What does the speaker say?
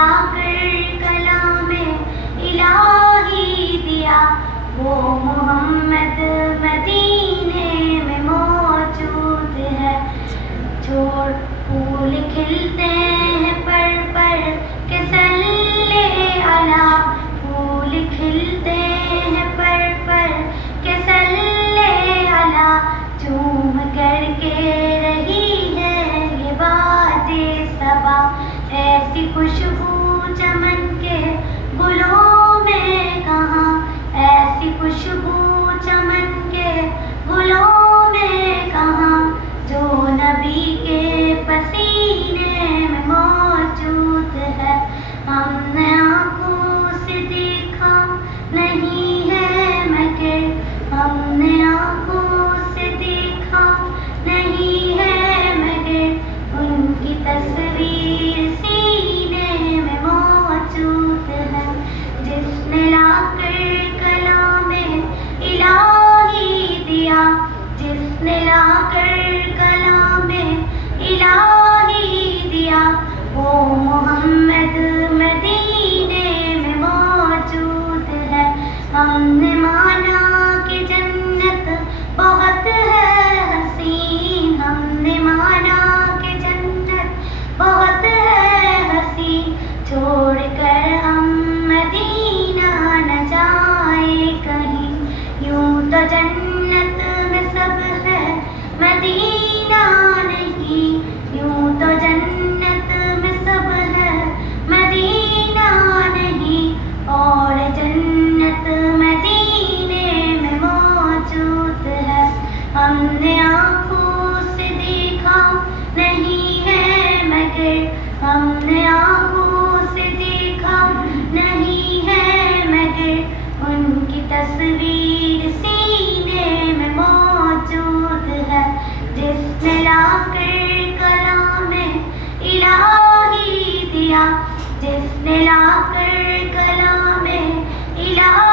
लाकर कलाम इलाही दिया, वो मोहम्मद मदीने में मौजूद है। छोड़ फूल खिलते हैं पर के सल्ले अला, फूल खिलते हैं पर के सल्ले अला। झूम करके रही है ये वादे सबा, ऐसी खुशबू चमन के गुलों में कहाँ, ऐसी खुशबू चमन के गुलों में कहाँ, जो नबी के पसीने में मौजूद है। हमने आँखों से देखा नहीं है मगर, हमने आँखों से देखा नहीं है मगर, उनकी तस्वीर सीने में मौजूद है। जिसने लाकर कलाम इलाही दिया, जिसने लाकर कलाम इलाही दिया, वो मोहम्मद मदीने में मौजूद है। हमने माना कि जन्नत बहुत है हसीन, हमने माना कि जन्नत बहुत है हसीन, छोड़कर हम मदीना न जाए कहीं। यूं तो जन्नत में सब है मदीना नहीं, यूं तो जन्नत में सब है मदीना नहीं, और जन्नत मदीने में मौजूद है। हमने आँखों से देखा नहीं है मगर, हमने आँखों से देखा नहीं है मगर, उनकी तस्वीर सीने में मौजूद है। जिसने लाकर कलाम इलाही दिया, जिसने लाकर कलाम इलाही